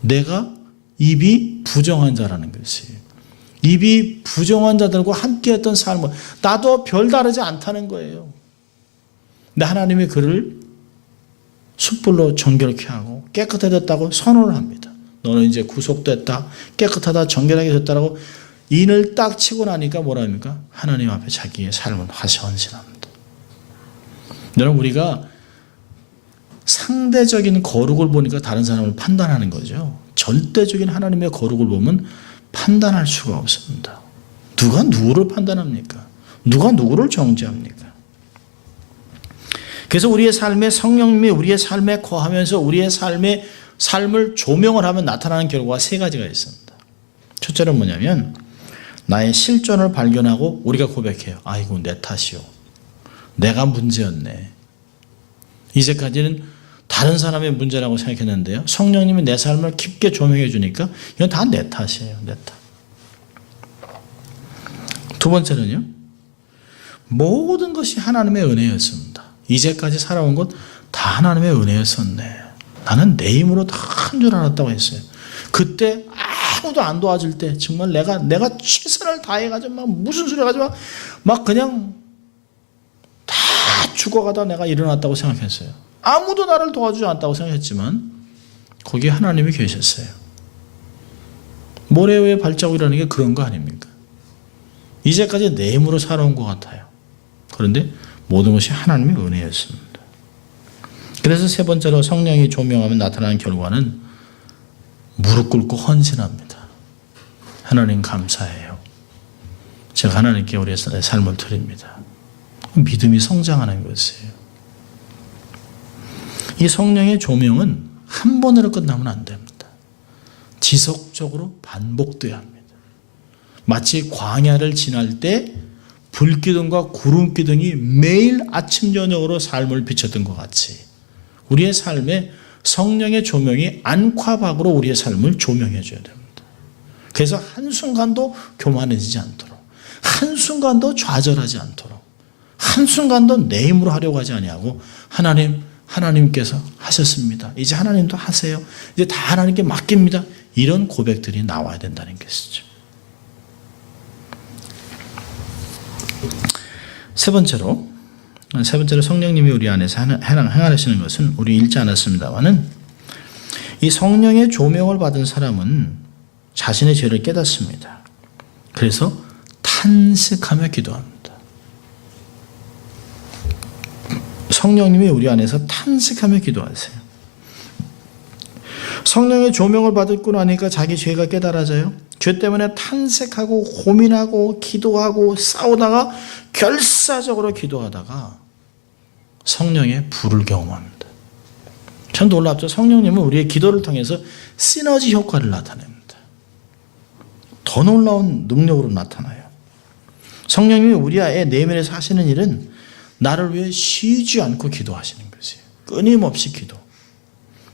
내가 입이 부정한 자라는 것이에요. 입이 부정한 자들과 함께했던 삶을 나도 별다르지 않다는 거예요. 근데 하나님이 그를 숯불로 정결케 하고 깨끗해졌다고 선언을 합니다. 너는 이제 구속됐다. 깨끗하다. 정결하게 됐다라고 인을 딱 치고 나니까 뭐라 합니까? 하나님 앞에 자기의 삶을 다시 헌신합니다. 여러분 우리가 상대적인 거룩을 보니까 다른 사람을 판단하는 거죠. 절대적인 하나님의 거룩을 보면 판단할 수가 없습니다. 누가 누구를 판단합니까? 누가 누구를 정죄합니까? 그래서 우리의 삶에 성령님이 우리의 삶에 거하면서 우리의 삶을 조명을 하면 나타나는 결과가 세 가지가 있습니다. 첫째는 뭐냐면 나의 실존을 발견하고 우리가 고백해요. 아이고 내 탓이요. 내가 문제였네. 이제까지는 다른 사람의 문제라고 생각했는데요. 성령님이 내 삶을 깊게 조명해 주니까 이건 다 내 탓이에요. 내 탓. 두 번째는요. 모든 것이 하나님의 은혜였습니다. 이제까지 살아온 것 다 하나님의 은혜였었네. 나는 내 힘으로 다 한 줄 알았다고 했어요. 그때 아무도 안 도와줄 때 정말 내가 최선을 다해가지고 막 무슨 소리 가지고 막 그냥 다 죽어가다 내가 일어났다고 생각했어요. 아무도 나를 도와주지 않았다고 생각했지만 거기에 하나님이 계셨어요. 모래 위에 발자국이라는 게 그런 거 아닙니까? 이제까지 내 힘으로 살아온 것 같아요. 그런데 모든 것이 하나님의 은혜였습니다. 그래서 세 번째로 성령이 조명하면 나타나는 결과는 무릎 꿇고 헌신합니다. 하나님 감사해요. 제가 하나님께 우리의 삶을 드립니다. 믿음이 성장하는 것이에요. 이 성령의 조명은 한 번으로 끝나면 안 됩니다. 지속적으로 반복돼야 합니다. 마치 광야를 지날 때 불기둥과 구름기둥이 매일 아침 저녁으로 삶을 비쳤던 것 같이 우리의 삶에 성령의 조명이 안팎으로 우리의 삶을 조명해 줘야 됩니다. 그래서 한순간도 교만해지지 않도록, 한순간도 좌절하지 않도록, 한순간도 내 힘으로 하려고 하지 아니하고 하나님께서 하셨습니다. 이제 하나님도 하세요. 이제 다 하나님께 맡깁니다. 이런 고백들이 나와야 된다는 것이죠. 세 번째로 성령님이 우리 안에서 행하시는 것은 우리 읽지 않았습니다만은 이 성령의 조명을 받은 사람은 자신의 죄를 깨닫습니다. 그래서 탄식하며 기도합니다. 성령님이 우리 안에서 탄식하며 기도하세요. 성령의 조명을 받고 나니까 자기 죄가 깨달아져요. 죄 때문에 탄식하고 고민하고 기도하고 싸우다가 결사적으로 기도하다가 성령의 불을 경험합니다. 참 놀랍죠. 성령님은 우리의 기도를 통해서 시너지 효과를 나타냅니다. 더 놀라운 능력으로 나타나요. 성령님이 우리의 내면에서 하시는 일은 나를 위해 쉬지 않고 기도하시는 것이에요. 끊임없이 기도.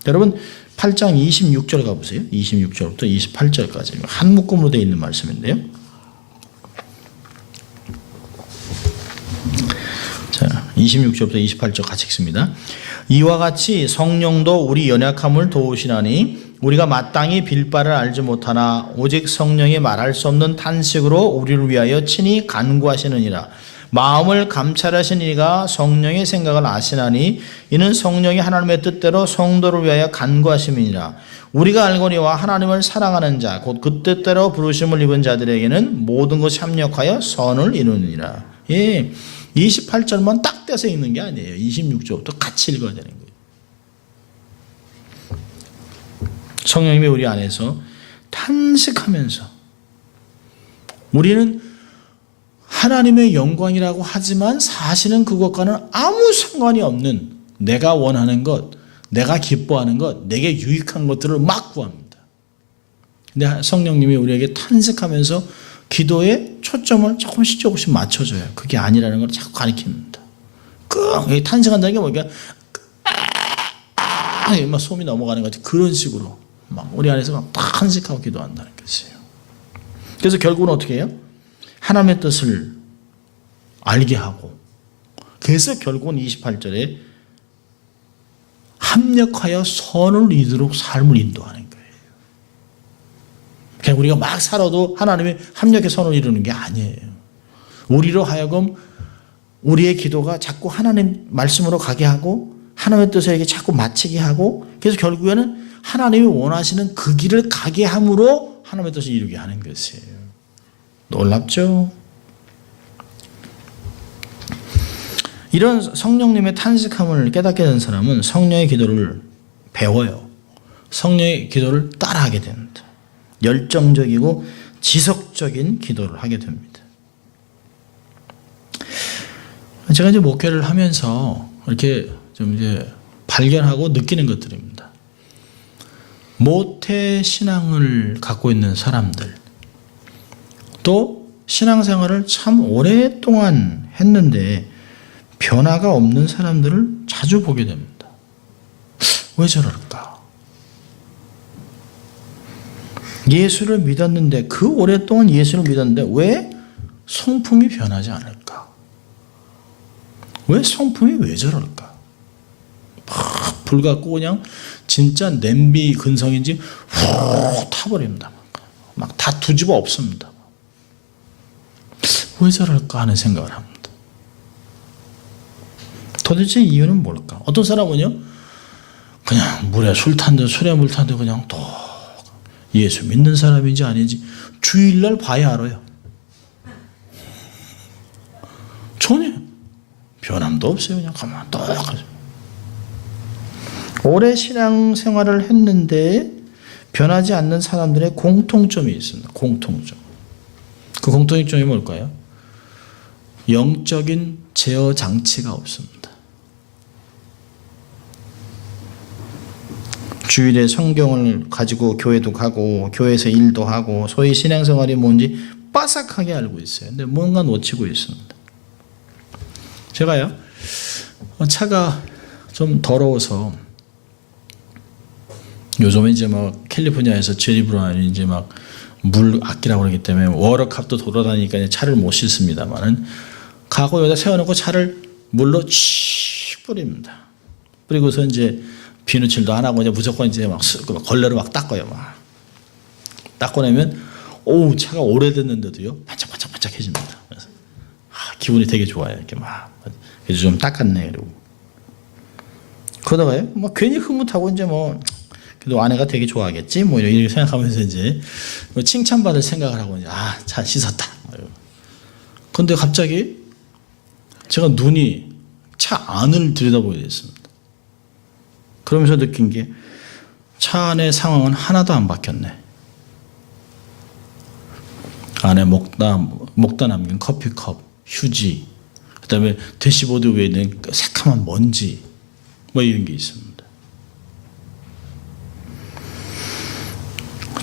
여러분 8장 26절 가보세요. 26절부터 28절까지 한 묶음으로 되어 있는 말씀인데요. 자, 26절부터 28절 같이 읽습니다. 이와 같이 성령도 우리 연약함을 도우시나니 우리가 마땅히 빌 바를 알지 못하나 오직 성령이 말할 수 없는 탄식으로 우리를 위하여 친히 간구하시느니라. 마음을 감찰하신 이가 성령의 생각을 아시나니 이는 성령이 하나님의 뜻대로 성도를 위하여 간구하심이니라. 우리가 알거니와 하나님을 사랑하는 자 곧 그 뜻대로 부르심을 입은 자들에게는 모든 것이 합력하여 선을 이루느니라. 예, 28절만 딱 떼서 읽는 게 아니에요. 26절부터 같이 읽어야 되는 거예요. 성령님이 우리 안에서 탄식하면서 우리는 하나님의 영광이라고 하지만 사실은 그것과는 아무 상관이 없는 내가 원하는 것, 내가 기뻐하는 것, 내게 유익한 것들을 막 구합니다. 근데 성령님이 우리에게 탄식하면서 기도에 초점을 조금씩 맞춰줘요. 그게 아니라는 걸 자꾸 가르칩니다. 탄식한다는 게 뭐니까 막 소음이 넘어가는 것 같이 그런 식으로 막 우리 안에서 막 탄식하고 기도한다는 것이에요. 그래서 결국은 어떻게 해요? 하나님의 뜻을 알게 하고 그래서 결국은 28절에 합력하여 선을 이루도록 삶을 인도하는 거예요. 그냥 우리가 막 살아도 하나님이 합력의 선을 이루는 게 아니에요. 우리로 하여금 우리의 기도가 자꾸 하나님 말씀으로 가게 하고 하나님의 뜻에 자꾸 맞추게 하고 그래서 결국에는 하나님이 원하시는 그 길을 가게 함으로 하나님의 뜻을 이루게 하는 것이에요. 놀랍죠? 이런 성령님의 탄식함을 깨닫게 된 사람은 성령의 기도를 배워요. 성령의 기도를 따라하게 됩니다. 열정적이고 지속적인 기도를 하게 됩니다. 제가 이제 목회를 하면서 이렇게 좀 이제 발견하고 느끼는 것들입니다. 모태 신앙을 갖고 있는 사람들, 또 신앙생활을 참 오랫동안 했는데 변화가 없는 사람들을 자주 보게 됩니다. 왜 저럴까? 예수를 믿었는데, 그 오랫동안 예수를 믿었는데 왜 성품이 변하지 않을까? 왜 성품이 왜 저럴까? 막 불 갖고 그냥 진짜 냄비 근성인지 훅 타버립니다. 막 다 뒤집어 엎습니다. 왜 저럴까 하는 생각을 합니다. 도대체 이유는 뭘까? 어떤 사람은요, 그냥 물에 술 탄데, 술에 물 탄데 그냥 또 예수 믿는 사람인지 아닌지 주일날 봐야 알아요. 전혀 변함도 없어요. 그냥 가만 똑같아요. 오래 신앙생활을 했는데 변하지 않는 사람들의 공통점이 있습니다. 공통점. 그 공통점이 뭘까요? 영적인 제어 장치가 없습니다. 주일에 성경을 가지고 교회도 가고 교회에서 일도 하고 소위 신앙생활이 뭔지 빠삭하게 알고 있어요. 근데 뭔가 놓치고 있습니다. 제가요, 차가 좀 더러워서 요즘에 이제 막 캘리포니아에서 제리브라운이 이제 막 물 아끼라고 그러기 때문에 워러캅도 돌아다니니까 차를 못 씻습니다만은 가고 여기다 세워놓고 차를 물로 칙 뿌립니다. 뿌리고서 이제 비누칠도 안 하고 이제 무조건 이제 막 걸레로 막 닦아요. 막 닦고 나면 오, 차가 오래됐는데도요 반짝반짝반짝해집니다. 그래서 기분이 되게 좋아요. 이렇게 막 그래서 좀 닦았네 이러고. 그러다가요 막 괜히 흐뭇하고 이제 뭐 그래도 아내가 되게 좋아하겠지 뭐 이렇게 생각하면서 이제 칭찬받을 생각을 하고 이제 차 씻었다. 그런데 갑자기 제가 눈이 차 안을 들여다보게 됐습니다. 그러면서 느낀 게 차 안의 상황은 하나도 안 바뀌었네. 안에 먹다 남긴 커피컵, 휴지, 그 다음에 대시보드 위에 있는 새카만 먼지 뭐 이런 게 있습니다.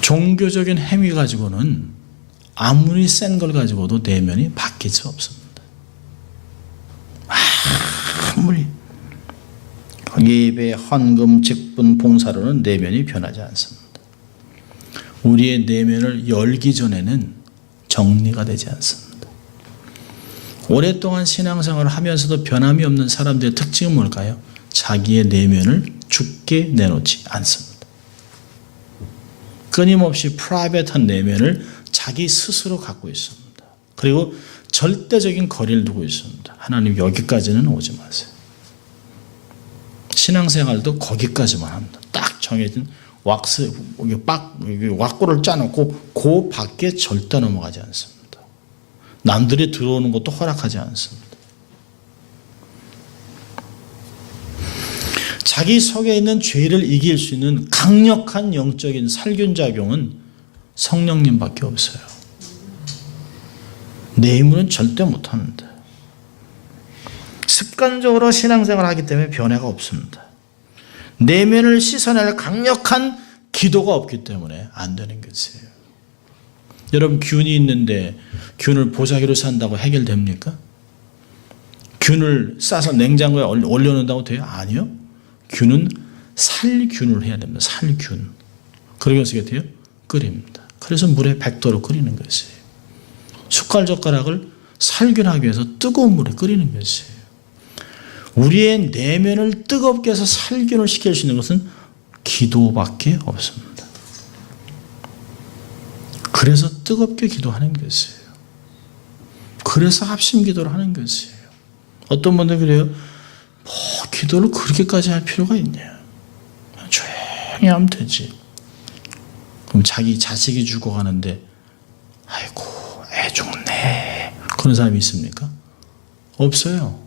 종교적인 행위 가지고는 아무리 센 걸 가지고도 내면이 바뀔 수 없습니다. 아무리 예배, 헌금, 직분, 봉사로는 내면이 변하지 않습니다. 우리의 내면을 열기 전에는 정리가 되지 않습니다. 오랫동안 신앙생활을 하면서도 변함이 없는 사람들의 특징은 뭘까요? 자기의 내면을 죽게 내놓지 않습니다. 끊임없이 프라이빗한 내면을 자기 스스로 갖고 있습니다. 그리고 절대적인 거리를 두고 있습니다. 하나님 여기까지는 오지 마세요. 신앙생활도 거기까지만 합니다. 딱 정해진 왁구를 짜놓고 그 밖에 절대 넘어가지 않습니다. 남들이 들어오는 것도 허락하지 않습니다. 자기 속에 있는 죄를 이길 수 있는 강력한 영적인 살균작용은 성령님밖에 없어요. 내 힘으로는 절대 못합니다. 습관적으로 신앙생활을 하기 때문에 변화가 없습니다. 내면을 씻어낼 강력한 기도가 없기 때문에 안 되는 것이에요. 여러분 균이 있는데 균을 보자기로 산다고 해결됩니까? 균을 싸서 냉장고에 올려놓는다고 돼요? 아니요. 균은 살균을 해야 됩니다. 살균. 그러면서 어떻게 돼요? 끓입니다. 그래서 물에 100도로 끓이는 것이에요. 숟갈젓가락을 살균하기 위해서 뜨거운 물에 끓이는 것이에요. 우리의 내면을 뜨겁게 해서 살균을 시킬 수 있는 것은 기도밖에 없습니다. 그래서 뜨겁게 기도하는 것이에요. 그래서 합심 기도를 하는 것이에요. 어떤 분들 그래요. 뭐 기도를 그렇게까지 할 필요가 있냐. 조용히 하면 되지. 그럼 자기 자식이 죽어가는데 아이고 애 죽네 그런 사람이 있습니까? 없어요.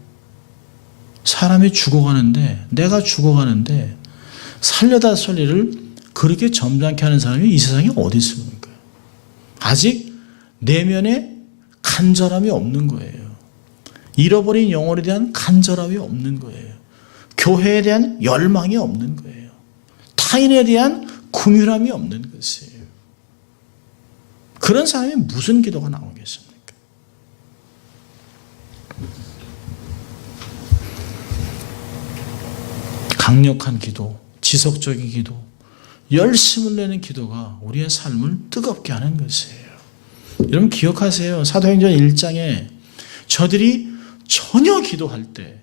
사람이 죽어가는데 내가 죽어가는데 살려다 설 일을 그렇게 점잖게 하는 사람이 이 세상에 어디 있습니까? 아직 내면에 간절함이 없는 거예요. 잃어버린 영혼에 대한 간절함이 없는 거예요. 교회에 대한 열망이 없는 거예요. 타인에 대한 긍휼함이 없는 것이에요. 그런 사람이 무슨 기도가 나오겠습니까? 강력한 기도, 지속적인 기도, 열심을 내는 기도가 우리의 삶을 뜨겁게 하는 것이에요. 여러분 기억하세요. 사도행전 1장에 저들이 전혀 기도할 때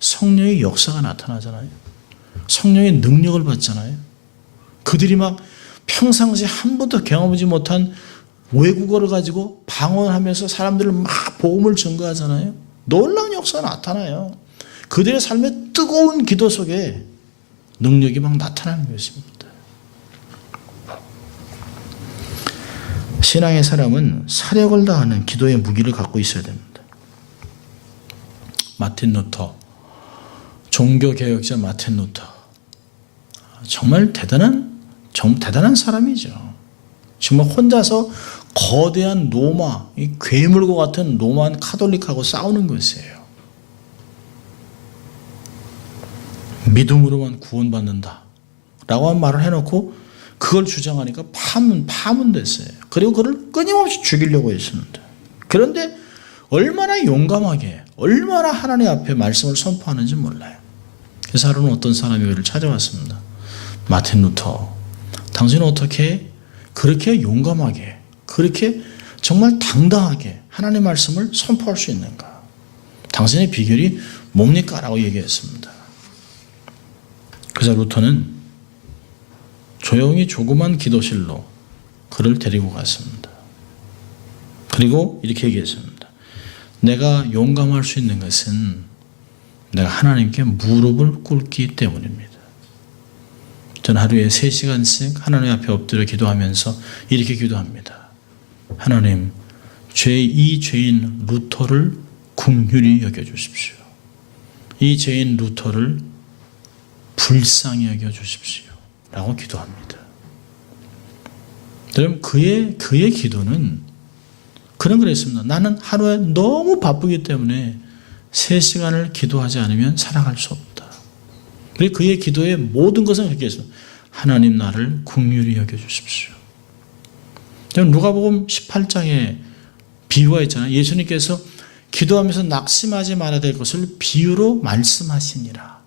성령의 역사가 나타나잖아요. 성령의 능력을 받잖아요. 그들이 막 평상시에 한 번도 경험하지 못한 외국어를 가지고 방언하면서 사람들을 막 복음을 전가하잖아요. 놀라운 역사가 나타나요. 그들의 삶의 뜨거운 기도 속에 능력이 막 나타나는 것입니다. 신앙의 사람은 사력을 다하는 기도의 무기를 갖고 있어야 됩니다. 마틴 루터, 종교개혁자 마틴 루터, 정말 대단한 사람이죠. 정말 혼자서 거대한 로마, 이 괴물과 같은 로마한 카톨릭하고 싸우는 것이에요. 믿음으로만 구원받는다 라고 한 말을 해놓고 그걸 주장하니까 파문됐어요. 그리고 그를 끊임없이 죽이려고 했습니다. 그런데 얼마나 용감하게 얼마나 하나님 앞에 말씀을 선포하는지 몰라요. 그래서 하루는 어떤 사람이 그를 찾아왔습니다. 마틴 루터, 당신은 어떻게 그렇게 용감하게 그렇게 정말 당당하게 하나님의 말씀을 선포할 수 있는가? 당신의 비결이 뭡니까? 라고 얘기했습니다. 그래서 루터는 조용히 조그만 기도실로 그를 데리고 갔습니다. 그리고 이렇게 얘기했습니다. 내가 용감할 수 있는 것은 내가 하나님께 무릎을 꿇기 때문입니다. 전 하루에 3시간씩 하나님 앞에 엎드려 기도하면서 이렇게 기도합니다. 하나님, 이 죄인 루터를 긍휼히 여겨주십시오. 이 죄인 루터를 불쌍히 여겨주십시오. 라고 기도합니다. 여러분, 그의 기도는 그랬습니다. 나는 하루에 너무 바쁘기 때문에 3시간을 기도하지 않으면 살아갈 수 없다. 그리고 그의 기도의 모든 것은 그렇게 했습니다. 하나님 나를 긍휼히 여겨주십시오. 누가복음 18장에 비유가 있잖아요. 예수님께서 기도하면서 낙심하지 말아야 될 것을 비유로 말씀하시니라.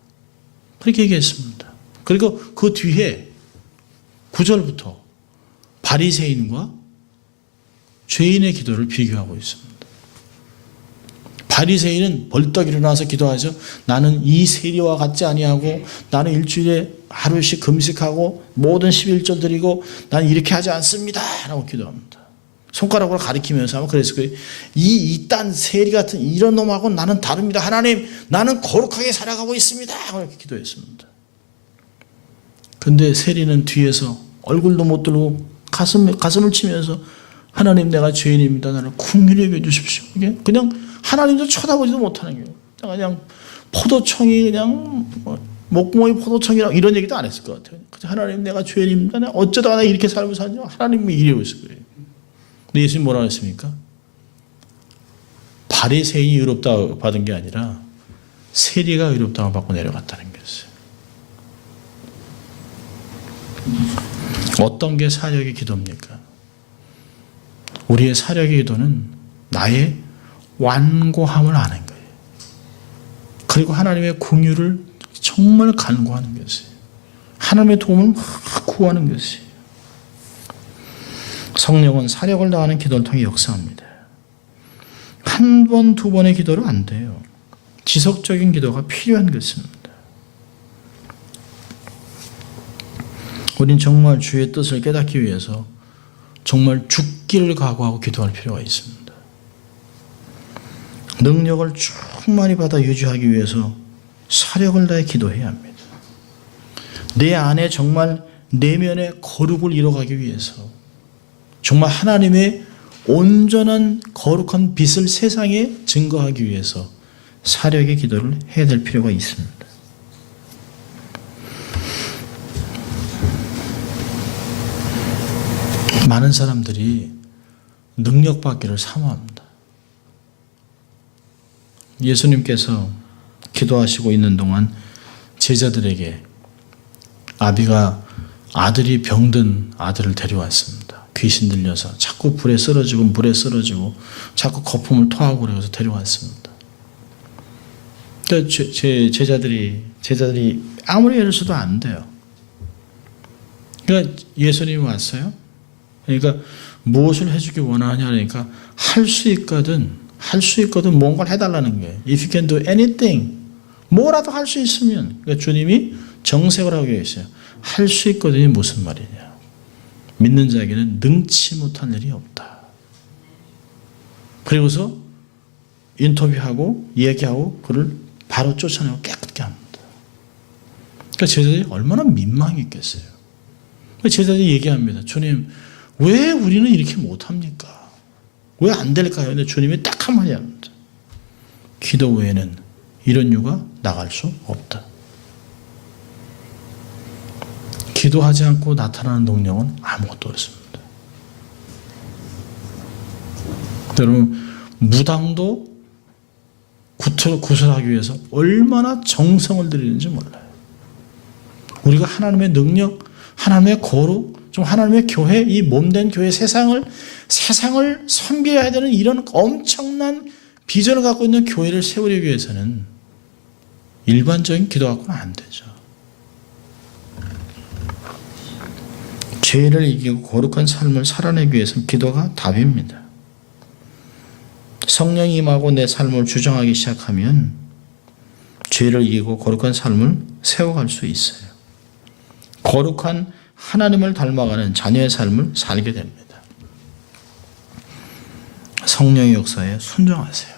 그렇게 얘기했습니다. 그리고 그 뒤에 9절부터 바리새인과 죄인의 기도를 비교하고 있습니다. 바리새인은 벌떡 일어나서 기도하죠. 나는 이 세리와 같지 아니하고 나는 일주일에 하루씩 금식하고 모든 11조 드리고 나는 이렇게 하지 않습니다. 라고 기도합니다. 손가락으로 가리키면서 아마 그랬을 거예요. 이 이딴 세리 같은 이런 놈하고 나는 다릅니다. 하나님, 나는 거룩하게 살아가고 있습니다. 그렇게 기도했습니다. 근데 세리는 뒤에서 얼굴도 못 들고 가슴을 치면서 하나님, 내가 죄인입니다. 나를 긍휼히 여겨주십시오. 이게 그냥 하나님도 쳐다보지도 못하는 거예요. 그냥 포도청이 그냥 목구멍이 포도청이라고 이런 얘기도 안 했을 것 같아요. 하나님, 내가 죄인입니다. 내가 어쩌다가 이렇게 살고 사냐? 하나님이 이러고 있을 거예요. 근데 예수님 뭐라고 했습니까? 바리새인이 의롭다고 받은 게 아니라 세리가 의롭다고 받고 내려갔다는 것이에요. 어떤 게 사력의 기도입니까? 우리의 사력의 기도는 나의 완고함을 아는 거예요. 그리고 하나님의 긍휼을 정말 간구하는 것이에요. 하나님의 도움을 막 구하는 것이에요. 성령은 사력을 다하는 기도를 통해 역사합니다. 한 번, 두 번의 기도로 안 돼요. 지속적인 기도가 필요한 것입니다. 우린 정말 주의 뜻을 깨닫기 위해서 정말 죽기를 각오하고 기도할 필요가 있습니다. 능력을 충만히 받아 유지하기 위해서 사력을 다해 기도해야 합니다. 내 안에 정말 내면의 거룩을 이뤄가기 위해서 정말 하나님의 온전한 거룩한 빛을 세상에 증거하기 위해서 사력의 기도를 해야 될 필요가 있습니다. 많은 사람들이 능력받기를 사모합니다. 예수님께서 기도하시고 있는 동안 제자들에게 아들이 병든 아들을 데려왔습니다. 귀신 들려서 자꾸 불에 쓰러지고 물에 쓰러지고 자꾸 거품을 토하고 그래서 데려왔습니다. 그러니까 제자들이 아무리 애를 써도 안 돼요. 그러니까 예수님이 왔어요. 그러니까 무엇을 해주기 원하냐 그러니까 할 수 있거든 뭔가를 해달라는 거예요. If you can do anything, 뭐라도 할 수 있으면. 그러니까 주님이 정색을 하고 계세요. 할 수 있거든이 무슨 말이냐. 믿는 자에게는 능치 못한 일이 없다. 그리고서 인터뷰하고 얘기하고 그를 바로 쫓아내고 깨끗게 합니다. 그러니까 제자들이 얼마나 민망했겠어요. 제자들이 얘기합니다. 주님, 왜 우리는 이렇게 못합니까? 왜 안 될까요? 근데 주님이 딱 한마디 합니다. 기도 외에는 이런 유가 나갈 수 없다. 기도하지 않고 나타나는 능력은 아무것도 없습니다. 여러분, 무당도 구설하기 위해서 얼마나 정성을 들이는지 몰라요. 우리가 하나님의 능력, 하나님의 거룩, 좀 하나님의 교회, 이 몸된 교회 세상을 섬겨야 되는 이런 엄청난 비전을 갖고 있는 교회를 세우기 위해서는 일반적인 기도 갖고는 안 되죠. 죄를 이기고 거룩한 삶을 살아내기 위해서는 기도가 답입니다. 성령이 임하고 내 삶을 주장하기 시작하면 죄를 이기고 거룩한 삶을 세워갈 수 있어요. 거룩한 하나님을 닮아가는 자녀의 삶을 살게 됩니다. 성령의 역사에 순종하세요.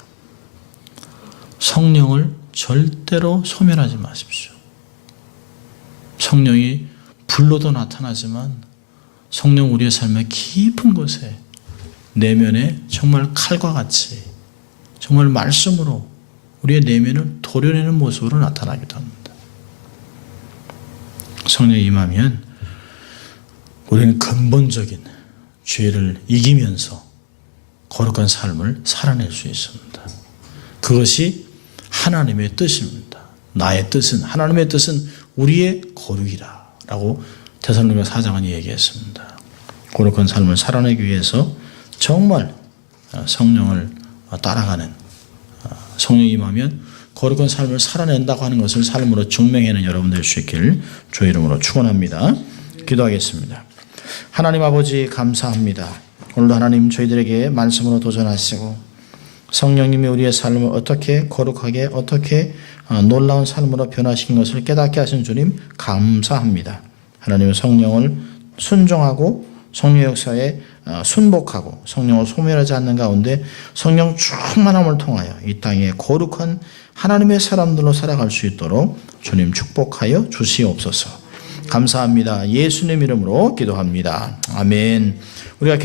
성령을 절대로 소멸하지 마십시오. 성령이 불로도 나타나지만 성령 우리의 삶의 깊은 곳에 내면에 정말 칼과 같이 정말 말씀으로 우리의 내면을 도려내는 모습으로 나타나기도 합니다. 성령이 임하면 우리는 근본적인 죄를 이기면서 거룩한 삶을 살아낼 수 있습니다. 그것이 하나님의 뜻입니다. 나의 뜻은, 하나님의 뜻은 우리의 거룩이라 라고 데살로니가 4장은 얘기했습니다. 거룩한 삶을 살아내기 위해서 정말 성령을 따라가는, 성령이 임하면 거룩한 삶을 살아낸다고 하는 것을 삶으로 증명해내는 여러분 될 수 있기를 주의 이름으로 축원합니다. 기도하겠습니다. 하나님 아버지 감사합니다. 오늘도 하나님 저희들에게 말씀으로 도전하시고 성령님이 우리의 삶을 어떻게 거룩하게 어떻게 놀라운 삶으로 변화시킨 것을 깨닫게 하신 주님 감사합니다. 하나님의 성령을 순종하고 성령 역사에 순복하고 성령을 소멸하지 않는 가운데 성령 충만함을 통하여 이 땅에 거룩한 하나님의 사람들로 살아갈 수 있도록 주님 축복하여 주시옵소서. 감사합니다. 예수님 이름으로 기도합니다. 아멘. 우리가